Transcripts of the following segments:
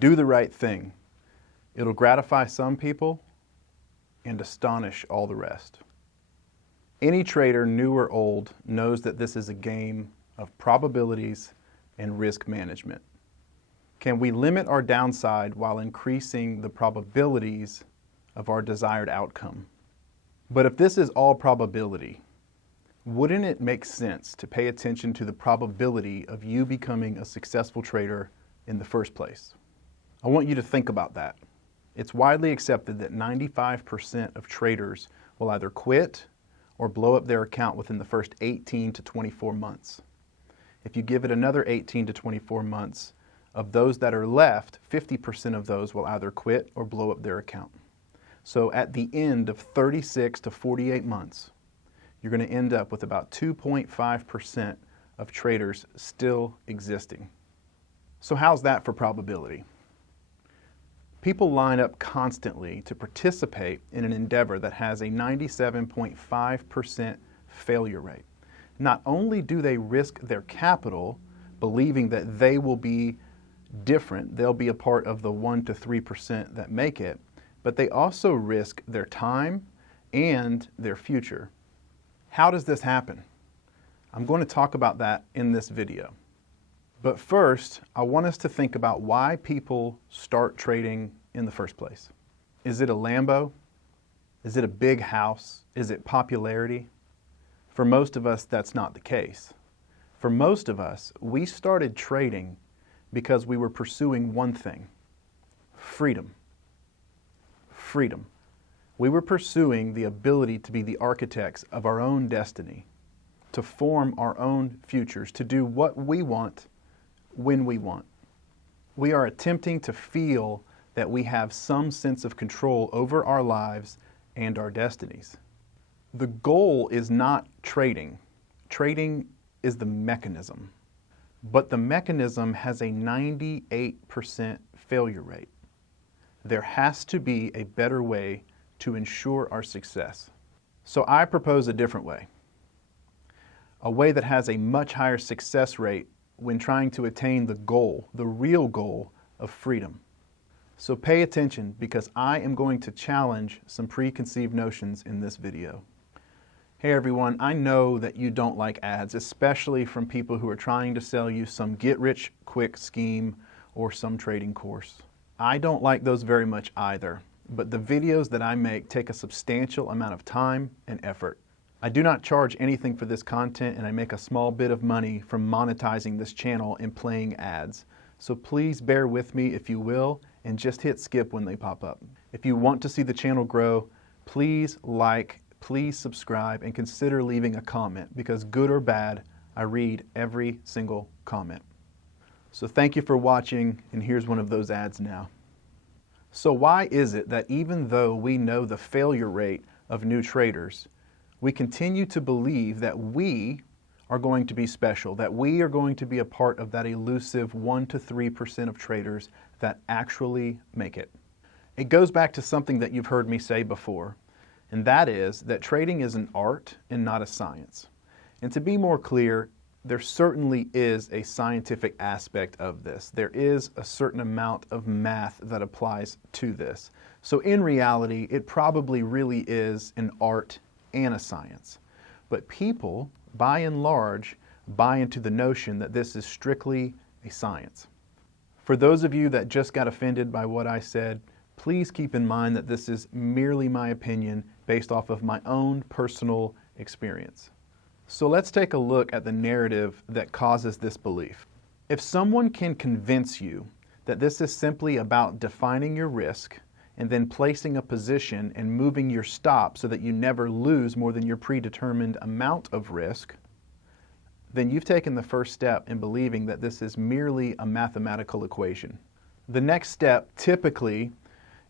Do the right thing. It'll gratify some people and astonish all the rest. Any trader, new or old, knows that this is a game of probabilities and risk management. Can we limit our downside while increasing the probabilities of our desired outcome? But if this is all probability, wouldn't it make sense to pay attention to the probability of you becoming a successful trader in the first place? I want you to think about that. It's widely accepted that 95% of traders will either quit or blow up their account within the first 18 to 24 months. If you give it another 18 to 24 months, of those that are left, 50% of those will either quit or blow up their account. So at the end of 36 to 48 months, you're going to end up with about 2.5% of traders still existing. So how's that for probability? People line up constantly to participate in an endeavor that has a 97.5% failure rate. Not only do they risk their capital, believing that they will be different, they'll be a part of the 1 to 3% that make it, but they also risk their time and their future. How does this happen? I'm going to talk about that in this video. But first, I want us to think about why people start trading in the first place. Is it a Lambo? Is it a big house? Is it popularity? For most of us, that's not the case. For most of us, we started trading because we were pursuing one thing: freedom. Freedom. We were pursuing the ability to be the architects of our own destiny, to form our own futures, to do what we want when we want. We are attempting to feel that we have some sense of control over our lives and our destinies. The goal is not trading. Trading is the mechanism. But the mechanism has a 98% failure rate. There has to be a better way to ensure our success. So I propose a different way. A way that has a much higher success rate when trying to attain the goal, the real goal of freedom. So pay attention, because I am going to challenge some preconceived notions in this video. Hey everyone, I know that you don't like ads, especially from people who are trying to sell you some get-rich-quick scheme or some trading course. I don't like those very much either, but the videos that I make take a substantial amount of time and effort. I do not charge anything for this content, and I make a small bit of money from monetizing this channel and playing ads. So please bear with me if you will, and just hit skip when they pop up. If you want to see the channel grow, please like, please subscribe, and consider leaving a comment, because good or bad, I read every single comment. So thank you for watching, and here's one of those ads now. So why is it that even though we know the failure rate of new traders, we continue to believe that we are going to be special, that we are going to be a part of that elusive 1 to 3% of traders that actually make it? It goes back to something that you've heard me say before, and that is that trading is an art and not a science. And to be more clear, there certainly is a scientific aspect of this. There is a certain amount of math that applies to this. So in reality, it probably really is an art and a science. But people, by and large, buy into the notion that this is strictly a science. For those of you that just got offended by what I said, please keep in mind that this is merely my opinion based off of my own personal experience. So let's take a look at the narrative that causes this belief. If someone can convince you that this is simply about defining your risk and then placing a position and moving your stop so that you never lose more than your predetermined amount of risk, then you've taken the first step in believing that this is merely a mathematical equation. The next step typically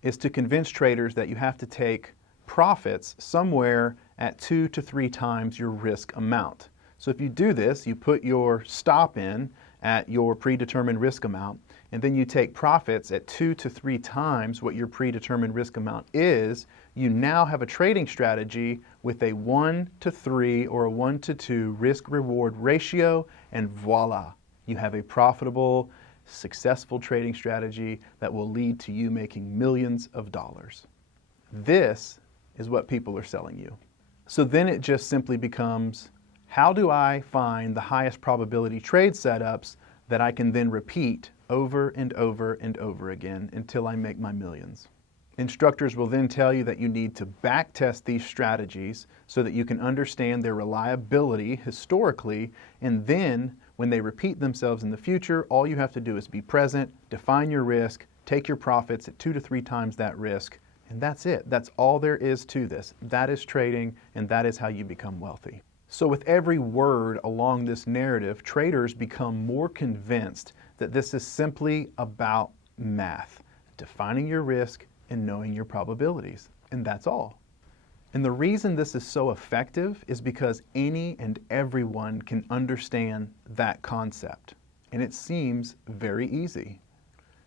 is to convince traders that you have to take profits somewhere at 2 to 3 times your risk amount. So if you do this, you put your stop in at your predetermined risk amount, and then you take profits at 2 to 3 times what your predetermined risk amount is, you now have a trading strategy with a 1 to 3 or a 1 to 2 risk-reward ratio, and voila, you have a profitable successful trading strategy that will lead to you making millions of dollars. This is what people are selling you. So then it just simply becomes, how do I find the highest probability trade setups that I can then repeat over and over and over again until I make my millions? Instructors will then tell you that you need to backtest these strategies so that you can understand their reliability historically, and then when they repeat themselves in the future, all you have to do is be present, define your risk, take your profits at 2 to 3 times that risk, and that's it. That's all there is to this. That is trading, and that is how you become wealthy. So with every word along this narrative, traders become more convinced that this is simply about math, defining your risk and knowing your probabilities, and that's all. And the reason this is so effective is because any and everyone can understand that concept, and it seems very easy.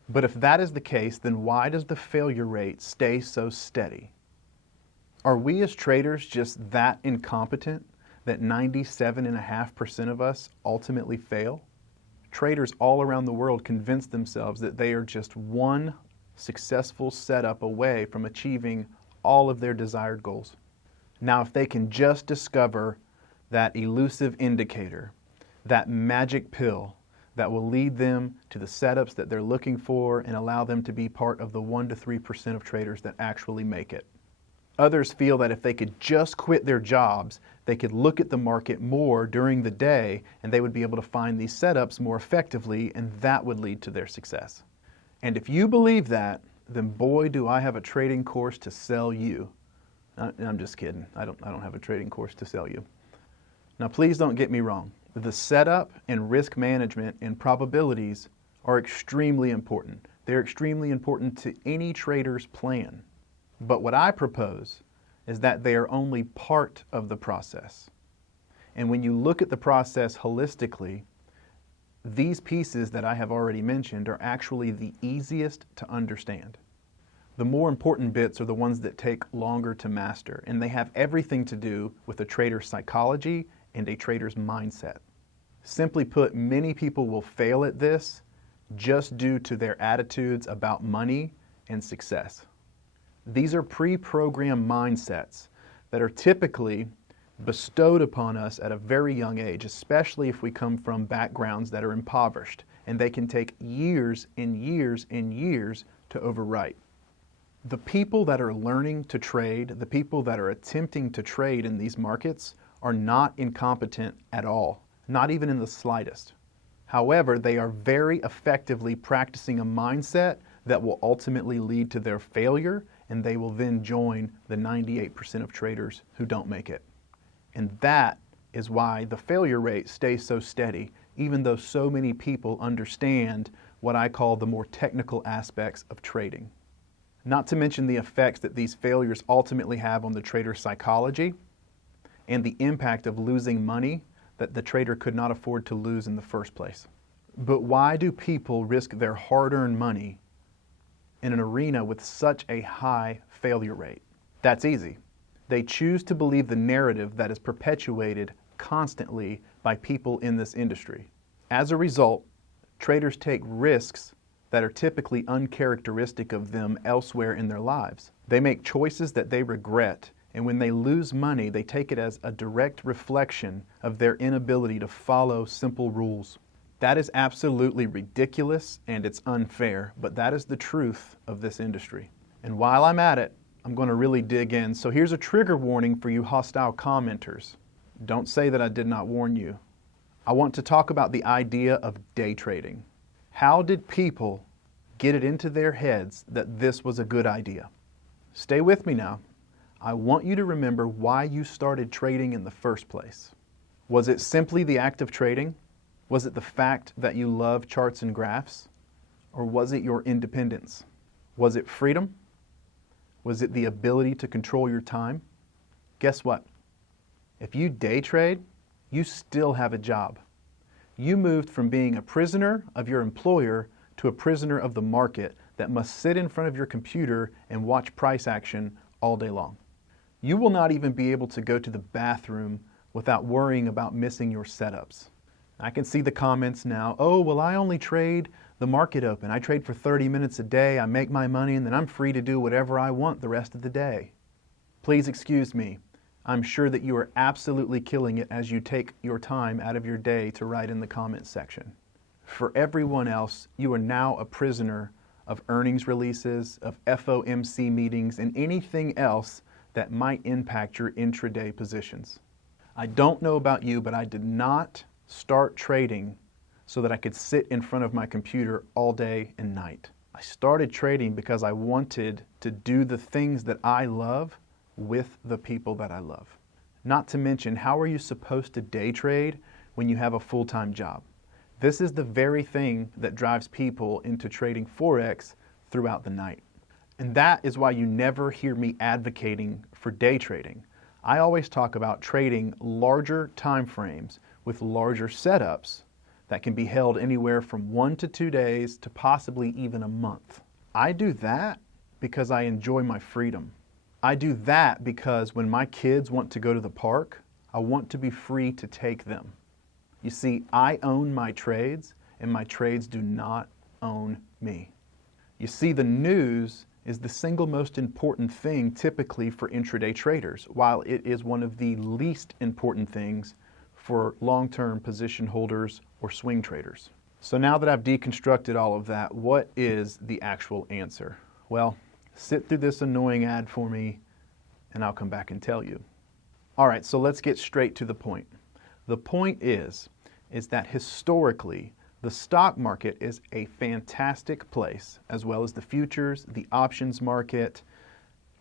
But if that is the case, then why does the failure rate stay so steady? Are we as traders just that incompetent that 97.5% of us ultimately fail? Traders all around the world convince themselves that they are just one successful setup away from achieving all of their desired goals. Now, if they can just discover that elusive indicator, that magic pill that will lead them to the setups that they're looking for and allow them to be part of the 1 to 3% of traders that actually make it. Others feel that if they could just quit their jobs, they could look at the market more during the day and they would be able to find these setups more effectively, and that would lead to their success. And if you believe that, then boy, do I have a trading course to sell you. I'm just kidding. I don't have a trading course to sell you. Now, please don't get me wrong. The setup and risk management and probabilities are extremely important. They're extremely important to any trader's plan. But what I propose is that they are only part of the process. And when you look at the process holistically, these pieces that I have already mentioned are actually the easiest to understand. The more important bits are the ones that take longer to master, and they have everything to do with a trader's psychology and a trader's mindset. Simply put, many people will fail at this just due to their attitudes about money and success. These are pre-programmed mindsets that are typically bestowed upon us at a very young age, especially if we come from backgrounds that are impoverished, and they can take years and years and years to overwrite. The people that are learning to trade, the people that are attempting to trade in these markets are not incompetent at all, not even in the slightest. However, they are very effectively practicing a mindset that will ultimately lead to their failure, and they will then join the 98% of traders who don't make it. And that is why the failure rate stays so steady, even though so many people understand what I call the more technical aspects of trading. Not to mention the effects that these failures ultimately have on the trader's psychology and the impact of losing money that the trader could not afford to lose in the first place. But why do people risk their hard-earned money in an arena with such a high failure rate? That's easy. They choose to believe the narrative that is perpetuated constantly by people in this industry. As a result, traders take risks that are typically uncharacteristic of them elsewhere in their lives. They make choices that they regret, and when they lose money, they take it as a direct reflection of their inability to follow simple rules. That is absolutely ridiculous and it's unfair, but that is the truth of this industry. And while I'm at it, I'm going to really dig in. So here's a trigger warning for you hostile commenters. Don't say that I did not warn you. I want to talk about the idea of day trading. How did people get it into their heads that this was a good idea? Stay with me now. I want you to remember why you started trading in the first place. Was it simply the act of trading? Was it the fact that you love charts and graphs? Or was it your independence? Was it freedom? Was it the ability to control your time? Guess what? If you day trade, you still have a job. You moved from being a prisoner of your employer to a prisoner of the market that must sit in front of your computer and watch price action all day long. You will not even be able to go to the bathroom without worrying about missing your setups. I can see the comments now, oh, well, I only trade the market open. I trade for 30 minutes a day, I make my money, and then I'm free to do whatever I want the rest of the day. Please excuse me. I'm sure that you are absolutely killing it as you take your time out of your day to write in the comments section. For everyone else, you are now a prisoner of earnings releases, of FOMC meetings, and anything else that might impact your intraday positions. I don't know about you, but I did not start trading so that I could sit in front of my computer all day and night. I started trading because I wanted to do the things that I love with the people that I love. Not to mention, how are you supposed to day trade when you have a full-time job? This is the very thing that drives people into trading Forex throughout the night. And that is why you never hear me advocating for day trading. I always talk about trading larger time frames with larger setups that can be held anywhere from 1 to 2 days to possibly even a month. I do that because I enjoy my freedom. I do that because when my kids want to go to the park, I want to be free to take them. You see, I own my trades, and my trades do not own me. You see, the news is the single most important thing typically for intraday traders, while it is one of the least important things for long-term position holders or swing traders. So now that I've deconstructed all of that, what is the actual answer? Well, sit through this annoying ad for me, and I'll come back and tell you. All right, so let's get straight to the point. The point is that historically, the stock market is a fantastic place, as well as the futures, the options market,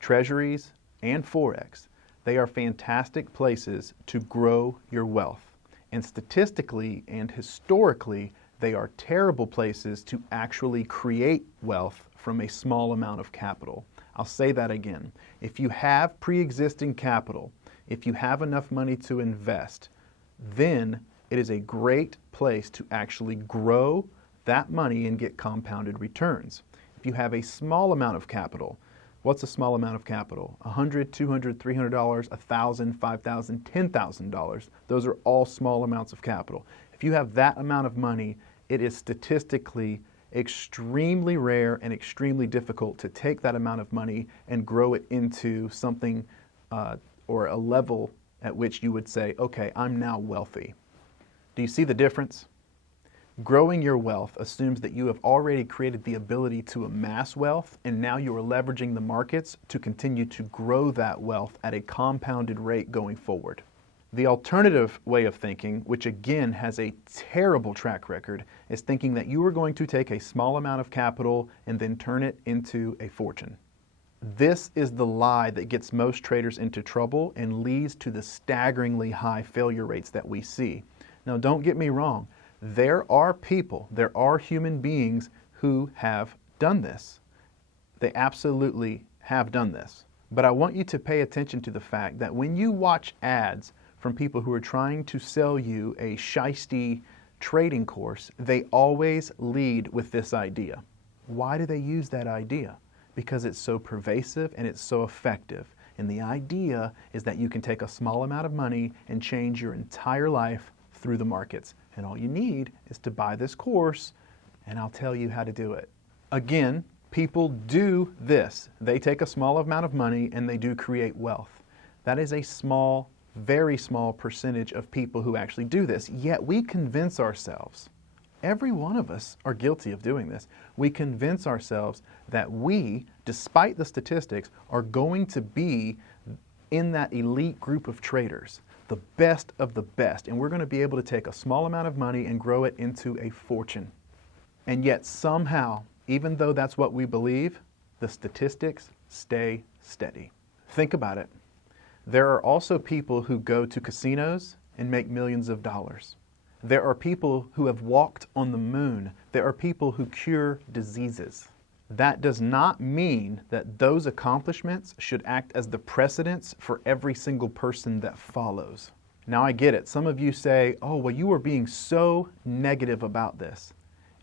treasuries, and Forex. They are fantastic places to grow your wealth. And statistically and historically, they are terrible places to actually create wealth from a small amount of capital. I'll say that again. If you have pre-existing capital, if you have enough money to invest, then it is a great place to actually grow that money and get compounded returns. If you have a small amount of capital, what's a small amount of capital? $100, $200, $300, $1,000, $5,000, $10,000. Those are all small amounts of capital. If you have that amount of money, it is statistically extremely rare and extremely difficult to take that amount of money and grow it into something or a level at which you would say, okay, I'm now wealthy. Do you see the difference? Growing your wealth assumes that you have already created the ability to amass wealth, and now you are leveraging the markets to continue to grow that wealth at a compounded rate going forward. The alternative way of thinking, which again has a terrible track record, is thinking that you are going to take a small amount of capital and then turn it into a fortune. This is the lie that gets most traders into trouble and leads to the staggeringly high failure rates that we see. Now, don't get me wrong. There are people, there are human beings who have done this. They absolutely have done this. But I want you to pay attention to the fact that when you watch ads from people who are trying to sell you a shiesty trading course, they always lead with this idea. Why do they use that idea? Because it's so pervasive and it's so effective. And the idea is that you can take a small amount of money and change your entire life through the markets. And all you need is to buy this course, and I'll tell you how to do it. Again, people do this. They take a small amount of money and they do create wealth. That is a small, very small percentage of people who actually do this. Yet we convince ourselves, every one of us are guilty of doing this. We convince ourselves that we, despite the statistics, are going to be in that elite group of traders, the best of the best, and we're going to be able to take a small amount of money and grow it into a fortune. And yet somehow, even though that's what we believe, the statistics stay steady. Think about it. There are also people who go to casinos and make millions of dollars. There are people who have walked on the moon. There are people who cure diseases. That does not mean that those accomplishments should act as the precedents for every single person that follows. Now I get it. Some of you say, oh, well, you are being so negative about this.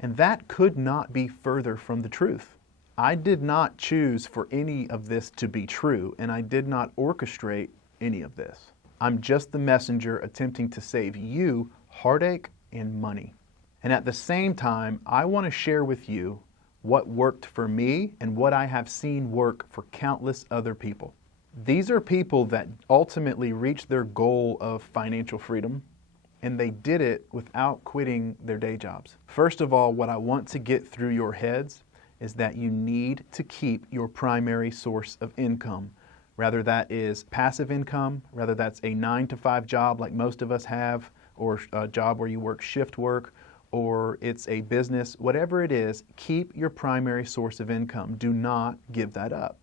And that could not be further from the truth. I did not choose for any of this to be true, and I did not orchestrate any of this. I'm just the messenger attempting to save you heartache and money. And at the same time, I want to share with you what worked for me and what I have seen work for countless other people. These are people that ultimately reached their goal of financial freedom, and they did it without quitting their day jobs. First of all, what I want to get through your heads is that you need to keep your primary source of income. Rather that is passive income, rather that's a 9-to-5 job like most of us have, or a job where you work shift work, or it's a business, whatever it is, keep your primary source of income. Do not give that up.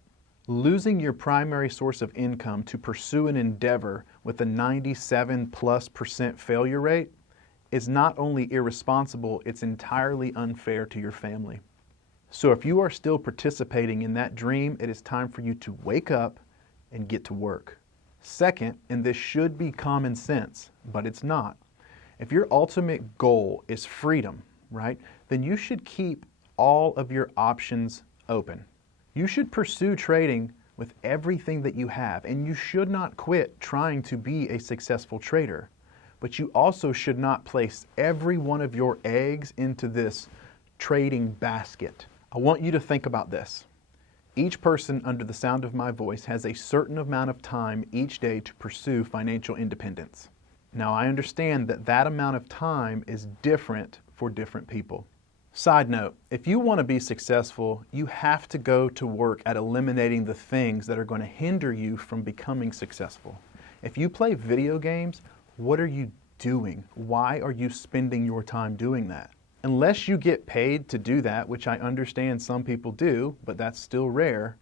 Losing your primary source of income to pursue an endeavor with a 97+% failure rate is not only irresponsible, it's entirely unfair to your family. So if you are still participating in that dream, it is time for you to wake up and get to work. Second, and this should be common sense, but it's not. If your ultimate goal is freedom, right, then you should keep all of your options open. You should pursue trading with everything that you have, and you should not quit trying to be a successful trader. But you also should not place every one of your eggs into this trading basket. I want you to think about this. Each person under the sound of my voice has a certain amount of time each day to pursue financial independence. Now, I understand that that amount of time is different for different people. Side note, if you want to be successful, you have to go to work at eliminating the things that are going to hinder you from becoming successful. If you play video games, what are you doing? Why are you spending your time doing that? Unless you get paid to do that, which I understand some people do, but that's still rare,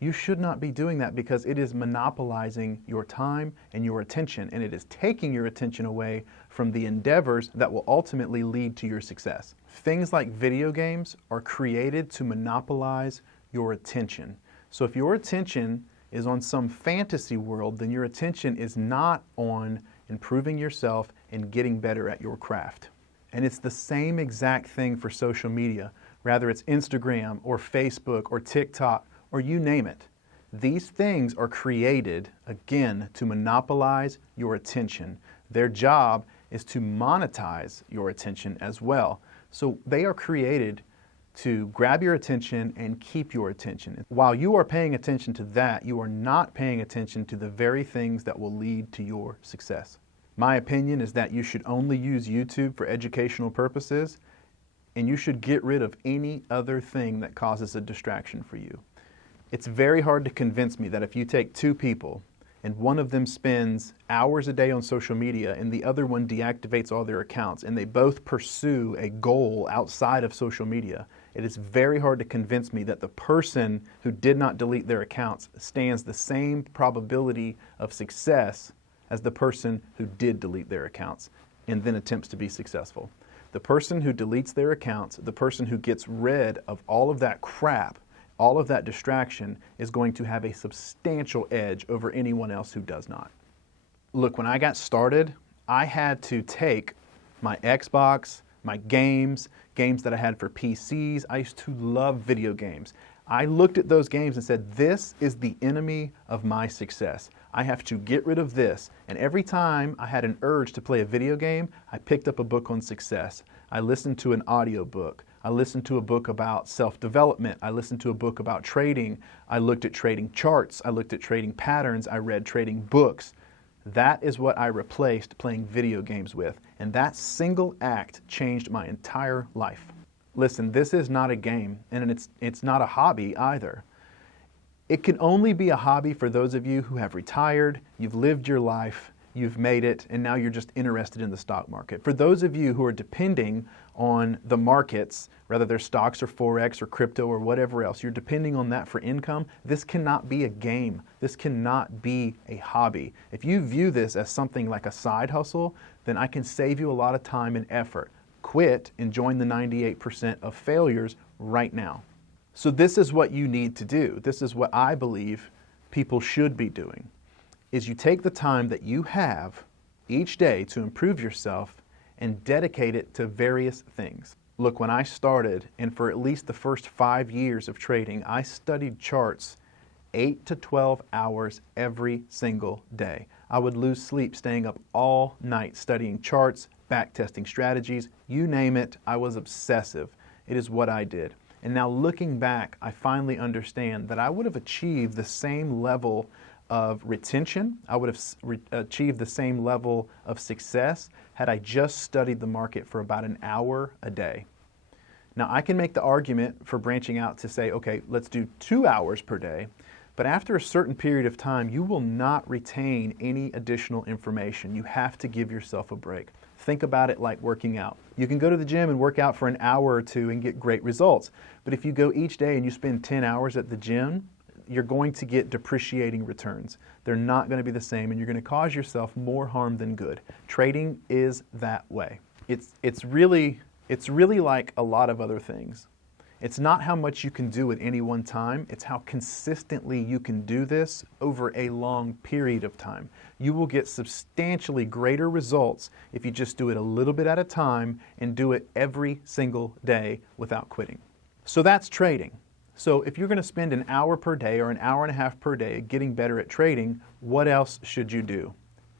you should not be doing that because it is monopolizing your time and your attention, and it is taking your attention away from the endeavors that will ultimately lead to your success. Things like video games are created to monopolize your attention. So if your attention is on some fantasy world, then your attention is not on improving yourself and getting better at your craft. And it's the same exact thing for social media, whether it's Instagram or Facebook or TikTok or you name it. These things are created, again, to monopolize your attention. Their job is to monetize your attention as well. So they are created to grab your attention and keep your attention. While you are paying attention to that, you are not paying attention to the very things that will lead to your success. My opinion is that you should only use YouTube for educational purposes, and you should get rid of any other thing that causes a distraction for you. It's very hard to convince me that if you take two people and one of them spends hours a day on social media and the other one deactivates all their accounts and they both pursue a goal outside of social media, it is very hard to convince me that the person who did not delete their accounts stands the same probability of success as the person who did delete their accounts and then attempts to be successful. The person who deletes their accounts, the person who gets rid of all of that crap, all of that distraction, is going to have a substantial edge over anyone else who does not. Look, when I got started, I had to take my Xbox, my games that I had for PCs. I used to love video games. I looked at those games and said, this is the enemy of my success. I have to get rid of this. And every time I had an urge to play a video game, I picked up a book on success. I listened to an audiobook. I listened to a book about self-development. I listened to a book about trading. I looked at trading charts. I looked at trading patterns. I read trading books. That is what I replaced playing video games with. And that single act changed my entire life. Listen, this is not a game, and it's not a hobby either. It can only be a hobby for those of you who have retired, you've lived your life, you've made it, and now you're just interested in the stock market. For those of you who are depending on the markets, whether they're stocks or Forex or crypto or whatever else, you're depending on that for income, this cannot be a game. This cannot be a hobby. If you view this as something like a side hustle, then I can save you a lot of time and effort. Quit and join the 98% of failures right now. So this is what you need to do. This is what I believe people should be doing, is you take the time that you have each day to improve yourself and dedicate it to various things. Look, when I started, and for at least the first 5 years of trading, I studied charts 8 to 12 hours every single day. I would lose sleep staying up all night studying charts, backtesting strategies, you name it. I was obsessive. It is what I did. And now looking back, I finally understand that I would have achieved the same level of retention, I would have achieved the same level of success had I just studied the market for about an hour a day. Now I can make the argument for branching out to say, okay, let's do 2 hours per day, but after a certain period of time, you will not retain any additional information. You have to give yourself a break. Think about it like working out. You can go to the gym and work out for an hour or two and get great results, but if you go each day and you spend 10 hours at the gym, you're going to get depreciating returns. They're not going to be the same, and you're going to cause yourself more harm than good. Trading is that way. It's really like a lot of other things. It's not how much you can do at any one time, it's how consistently you can do this over a long period of time. You will get substantially greater results if you just do it a little bit at a time and do it every single day without quitting. So that's trading. So if you're going to spend an hour per day or an hour and a half per day getting better at trading, what else should you do?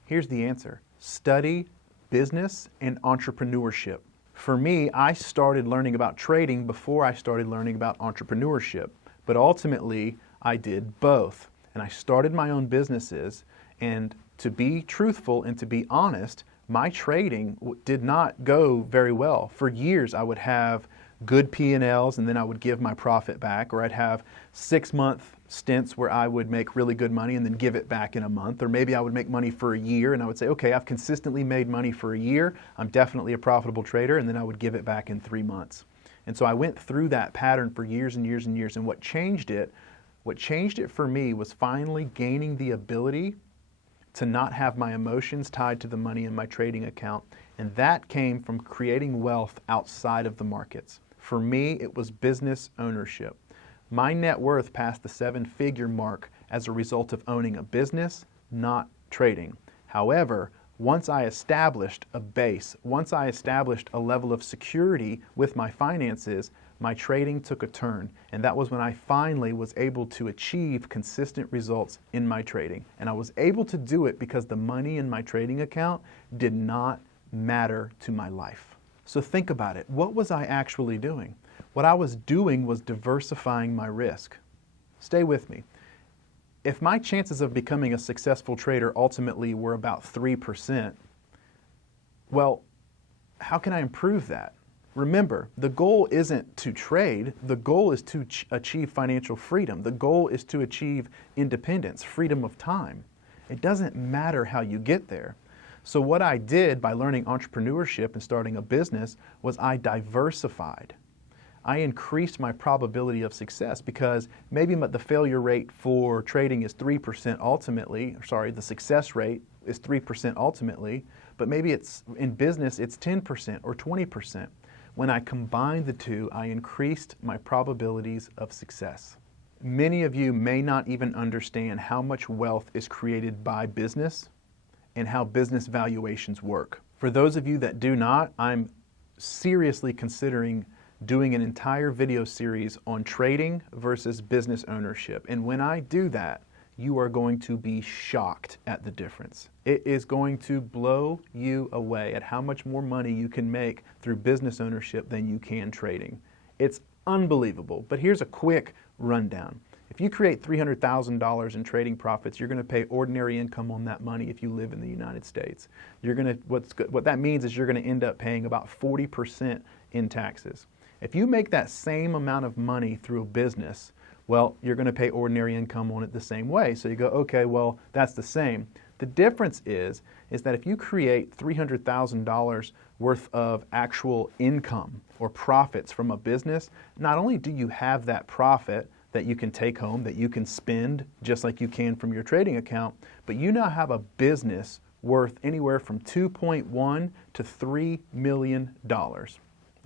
Here's the answer. Study business and entrepreneurship. For me, I started learning about trading before I started learning about entrepreneurship, but ultimately I did both. And I started my own businesses, and to be truthful and to be honest, my trading did not go very well. For years I would have good P&Ls and then I would give my profit back, or I'd have 6-month stints where I would make really good money and then give it back in a month, or maybe I would make money for a year and I would say, okay, I've consistently made money for a year, I'm definitely a profitable trader, and then I would give it back in 3 months. And so I went through that pattern for years and years and years, and what changed it for me was finally gaining the ability to not have my emotions tied to the money in my trading account, and that came from creating wealth outside of the markets. For me, it was business ownership. My net worth passed the 7-figure mark as a result of owning a business, not trading. However, once I established a base, once I established a level of security with my finances, my trading took a turn. And that was when I finally was able to achieve consistent results in my trading. And I was able to do it because the money in my trading account did not matter to my life. So think about it. What was I actually doing? What I was doing was diversifying my risk. Stay with me. If my chances of becoming a successful trader ultimately were about 3%, well, how can I improve that? Remember, the goal isn't to trade. The goal is to achieve financial freedom. The goal is to achieve independence, freedom of time. It doesn't matter how you get there. So what I did by learning entrepreneurship and starting a business was I diversified. I increased my probability of success, because maybe the failure rate for trading is 3% ultimately, the success rate is 3% ultimately, but maybe it's in business it's 10% or 20%. When I combined the two, I increased my probabilities of success. Many of you may not even understand how much wealth is created by business and how business valuations work. For those of you that do not, I'm seriously considering doing an entire video series on trading versus business ownership. And when I do that, you are going to be shocked at the difference. It is going to blow you away at how much more money you can make through business ownership than you can trading. It's unbelievable. But here's a quick rundown. If you create $300,000 in trading profits, you're going to pay ordinary income on that money if you live in the United States. What that means is you're going to end up paying about 40% in taxes. If you make that same amount of money through a business, well, you're going to pay ordinary income on it the same way. So you go, okay, well, that's the same. The difference is that if you create $300,000 worth of actual income or profits from a business, not only do you have that profit that you can take home, that you can spend just like you can from your trading account, but you now have a business worth anywhere from $2.1 to $3 million.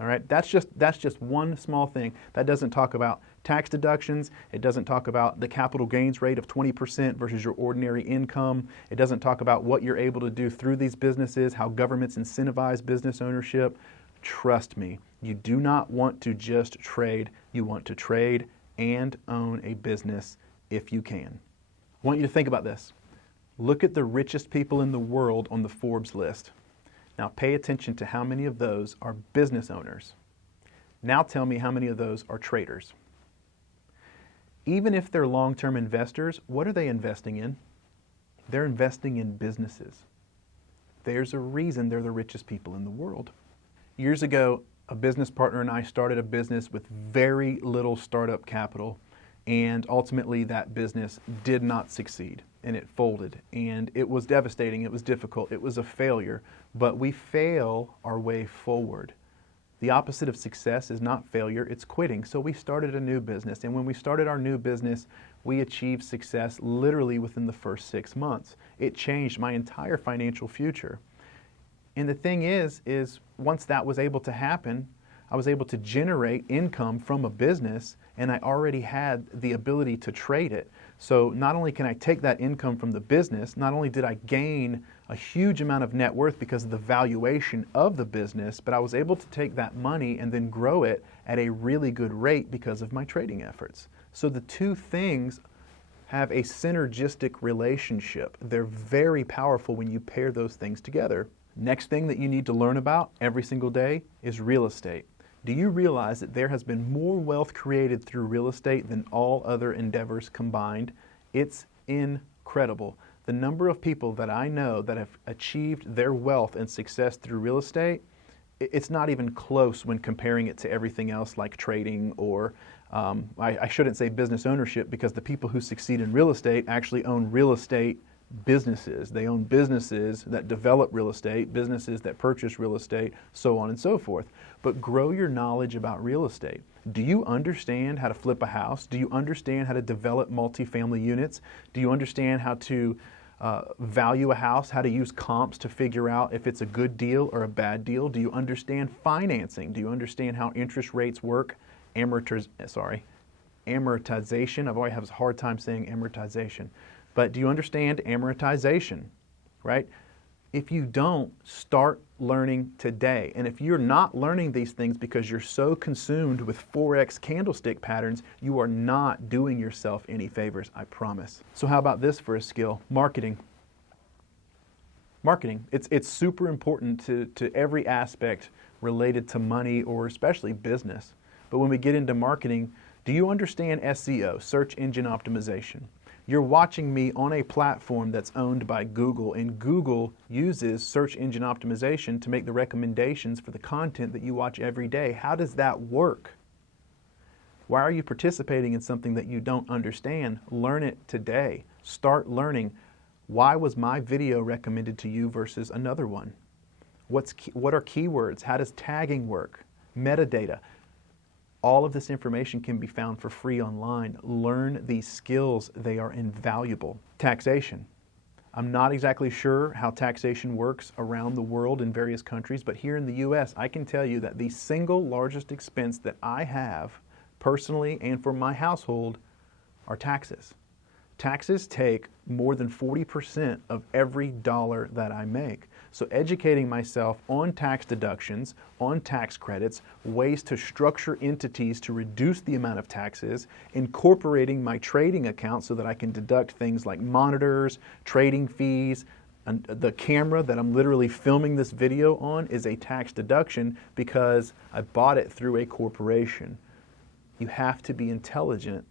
All right, that's just one small thing. That doesn't talk about tax deductions. It doesn't talk about the capital gains rate of 20% versus your ordinary income. It doesn't talk about what you're able to do through these businesses, how governments incentivize business ownership. Trust me, you do not want to just trade. You want to trade and own a business if you can. I want you to think about this. Look at the richest people in the world on the Forbes list. Now pay attention to how many of those are business owners. Now tell me how many of those are traders. Even if they're long-term investors, what are they investing in? They're investing in businesses. There's a reason they're the richest people in the world. Years ago, a business partner and I started a business with very little startup capital, and ultimately that business did not succeed and it folded, and it was devastating, it was difficult, it was a failure, but we fail our way forward. The opposite of success is not failure, it's quitting. So we started a new business, and when we started our new business, we achieved success literally within the first 6 months. It changed my entire financial future. And the thing is once that was able to happen, I was able to generate income from a business, and I already had the ability to trade it. So not only can I take that income from the business, not only did I gain a huge amount of net worth because of the valuation of the business, but I was able to take that money and then grow it at a really good rate because of my trading efforts. So the two things have a synergistic relationship. They're very powerful when you pair those things together. Next thing that you need to learn about every single day is real estate. Do you realize that there has been more wealth created through real estate than all other endeavors combined? It's incredible. The number of people that I know that have achieved their wealth and success through real estate, it's not even close when comparing it to everything else like trading or, I shouldn't say business ownership, because the people who succeed in real estate actually own real estate businesses. They own businesses that develop real estate, businesses that purchase real estate, so on and so forth. But grow your knowledge about real estate. Do you understand how to flip a house? Do you understand how to develop multifamily units? Do you understand how to value a house, how to use comps to figure out if it's a good deal or a bad deal? Do you understand financing? Do you understand how interest rates work? Amortization. I've always had a hard time saying amortization. But do you understand amortization, right? If you don't, start learning today. And if you're not learning these things because you're so consumed with Forex candlestick patterns, you are not doing yourself any favors, I promise. So how about this for a skill? Marketing. Marketing. It's super important to every aspect related to money or especially business. But when we get into marketing, do you understand SEO, search engine optimization? You're watching me on a platform that's owned by Google, and Google uses search engine optimization to make the recommendations for the content that you watch every day. How does that work? Why are you participating in something that you don't understand? Learn it today. Start learning. Why was my video recommended to you versus another one? What are keywords? How does tagging work? Metadata. All of this information can be found for free online. Learn these skills. They are invaluable. Taxation. I'm not exactly sure how taxation works around the world in various countries, but here in the U.S., I can tell you that the single largest expense that I have personally and for my household are taxes. Taxes take more than 40% of every dollar that I make. So educating myself on tax deductions, on tax credits, ways to structure entities to reduce the amount of taxes, incorporating my trading account so that I can deduct things like monitors, trading fees, and the camera that I'm literally filming this video on is a tax deduction because I bought it through a corporation. You have to be intelligent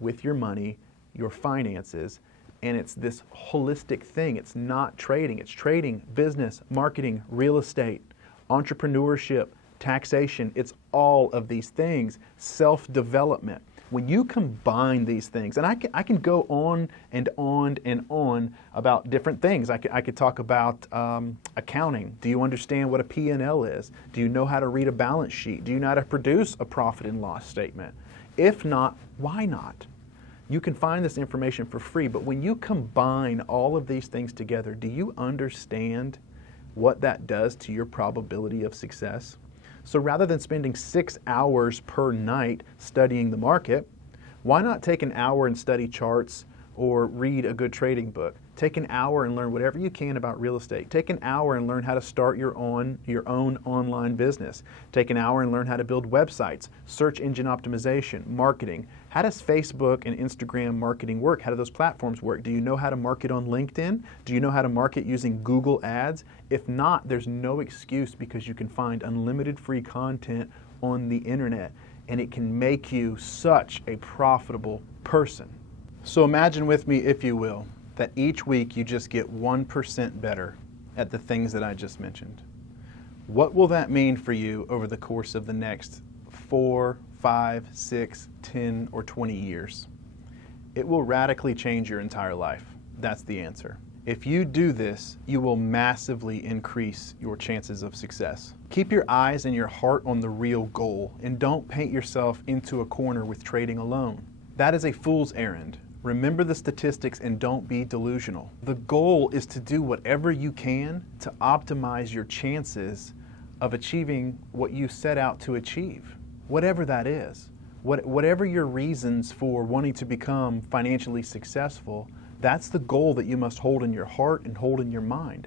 with your money, your finances, and it's this holistic thing. It's not trading. It's trading, business, marketing, real estate, entrepreneurship, taxation. It's all of these things. Self-development. When you combine these things, and I can go on and on and on about different things. I could talk about accounting. Do you understand what a P&L is? Do you know how to read a balance sheet? Do you know how to produce a profit and loss statement? If not, why not? You can find this information for free, but when you combine all of these things together, do you understand what that does to your probability of success? So rather than spending 6 hours per night studying the market, why not take an hour and study charts or read a good trading book? Take an hour and learn whatever you can about real estate. Take an hour and learn how to start your own online business. Take an hour and learn how to build websites, search engine optimization, marketing. How does Facebook and Instagram marketing work? How do those platforms work? Do you know how to market on LinkedIn? Do you know how to market using Google Ads? If not, there's no excuse, because you can find unlimited free content on the internet, and it can make you such a profitable person. So imagine with me, if you will, that each week you just get 1% better at the things that I just mentioned. What will that mean for you over the course of the next 4, 5, 6, 10, or 20 years? It will radically change your entire life. That's the answer. If you do this, you will massively increase your chances of success. Keep your eyes and your heart on the real goal, and don't paint yourself into a corner with trading alone. That is a fool's errand. Remember the statistics and don't be delusional. The goal is to do whatever you can to optimize your chances of achieving what you set out to achieve, whatever that is. Whatever your reasons for wanting to become financially successful, that's the goal that you must hold in your heart and hold in your mind.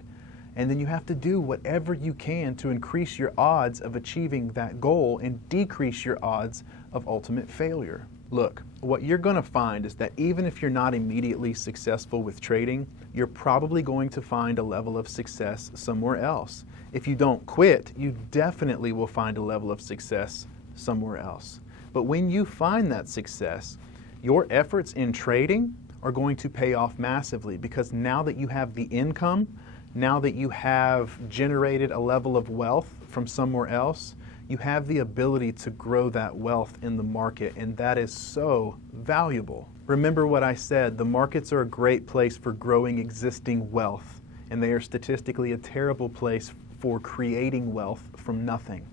And then you have to do whatever you can to increase your odds of achieving that goal and decrease your odds of ultimate failure. Look, what you're going to find is that even if you're not immediately successful with trading, you're probably going to find a level of success somewhere else. If you don't quit, you definitely will find a level of success somewhere else. But when you find that success, your efforts in trading are going to pay off massively, because now that you have the income, now that you have generated a level of wealth from somewhere else, you have the ability to grow that wealth in the market, and that is so valuable. Remember what I said, the markets are a great place for growing existing wealth, and they are statistically a terrible place for creating wealth from nothing.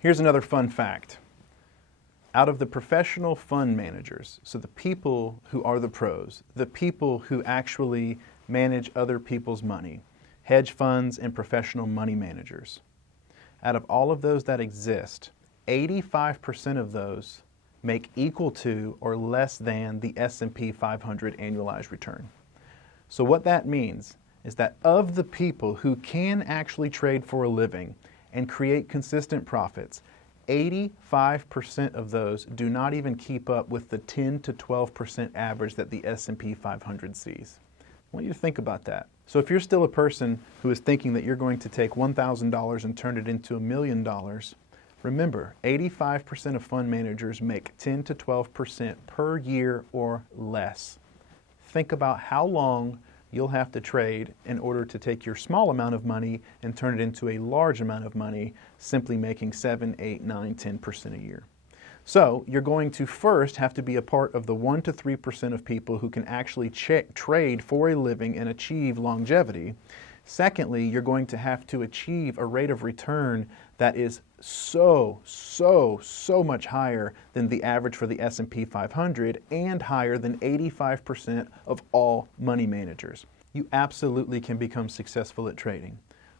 Here's another fun fact. Out of the professional fund managers, so the people who are the pros, the people who actually manage other people's money, hedge funds and professional money managers, out of all of those that exist, 85% of those make equal to or less than the S&P 500 annualized return. So what that means is that of the people who can actually trade for a living and create consistent profits, 85% of those do not even keep up with the 10 to 12% average that the S&P 500 sees. I want you to think about that. So if you're still a person who is thinking that you're going to take $1,000 and turn it into $1 million, remember, 85% of fund managers make 10 to 12% per year or less. Think about how long you'll have to trade in order to take your small amount of money and turn it into a large amount of money, simply making 7, 8, 9, 10% a year. So you're going to first have to be a part of the 1 to 3% of people who can actually trade for a living and achieve longevity. Secondly, you're going to have to achieve a rate of return that is so much higher than the average for the S&P 500 and higher than 85% of all money managers. You absolutely can become successful at trading.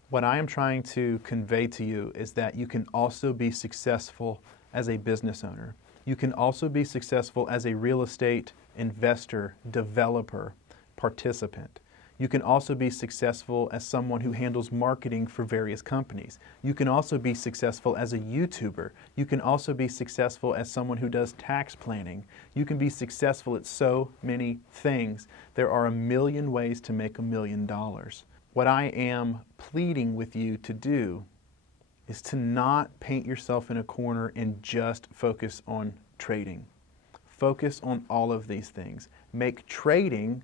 What I am trying to convey to you is that you can also be successful as a business owner. You can also be successful as a real estate investor, developer, participant. You can also be successful as someone who handles marketing for various companies. You can also be successful as a YouTuber. You can also be successful as someone who does tax planning. You can be successful at so many things. There are a million ways to make $1 million. What I am pleading with you to do is to not paint yourself in a corner and just focus on trading. Focus on all of these things. Make trading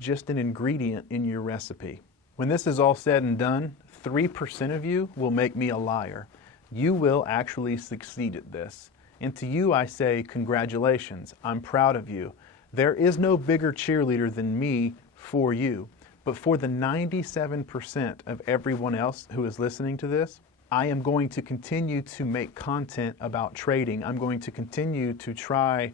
just an ingredient in your recipe. When this is all said and done, 3% of you will make me a liar. You will actually succeed at this. And to you I say, congratulations, I'm proud of you. There is no bigger cheerleader than me for you. But for the 97% of everyone else who is listening to this, I am going to continue to make content about trading. I'm going to continue to try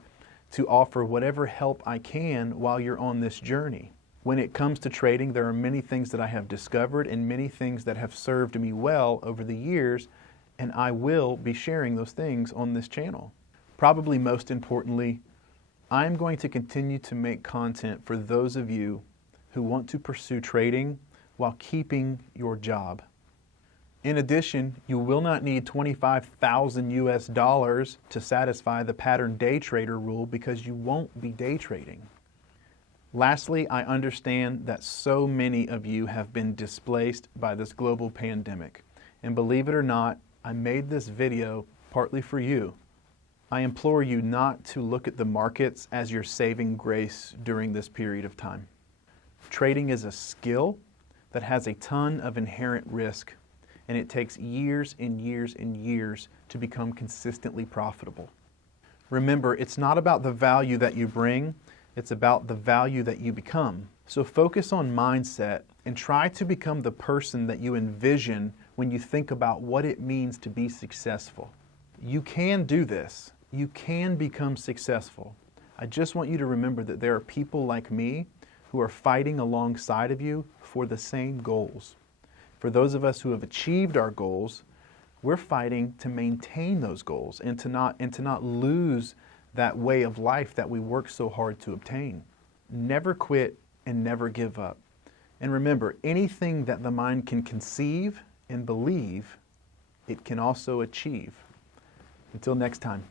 to offer whatever help I can while you're on this journey. When it comes to trading, there are many things that I have discovered and many things that have served me well over the years, and I will be sharing those things on this channel. Probably most importantly, I'm going to continue to make content for those of you who want to pursue trading while keeping your job. In addition, you will not need 25,000 US dollars to satisfy the pattern day trader rule because you won't be day trading. Lastly, I understand that so many of you have been displaced by this global pandemic. And believe it or not, I made this video partly for you. I implore you not to look at the markets as your saving grace during this period of time. Trading is a skill that has a ton of inherent risk, and it takes years and years and years to become consistently profitable. Remember, it's not about the value that you bring, it's about the value that you become. So focus on mindset and try to become the person that you envision when you think about what it means to be successful. You can do this. You can become successful. I just want you to remember that there are people like me who are fighting alongside of you for the same goals. For those of us who have achieved our goals, we're fighting to maintain those goals and to not lose that way of life that we work so hard to obtain. Never quit and never give up. And remember, anything that the mind can conceive and believe, it can also achieve. Until next time.